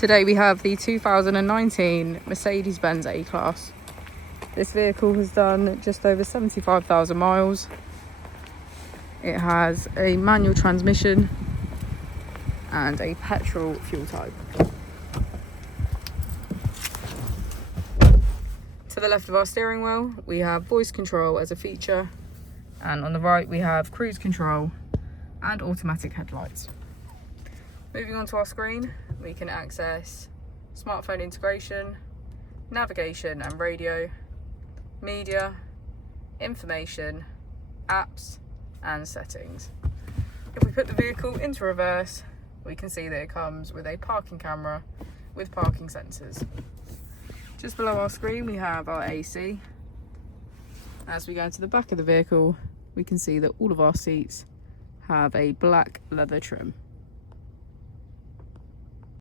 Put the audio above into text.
Today we have the 2019 Mercedes-Benz A-Class. This vehicle has done just over 75,000 miles. It has a manual transmission and a petrol fuel type. To the left of our steering wheel, we have voice control as a feature, and on the right we have cruise control and automatic headlights. Moving on to our screen, we can access smartphone integration, navigation and radio, media, information, apps and settings. If we put the vehicle into reverse, we can see that it comes with a parking camera with parking sensors. Just below our screen we have our AC. As we go to the back of the vehicle, we can see that all of our seats have a black leather trim.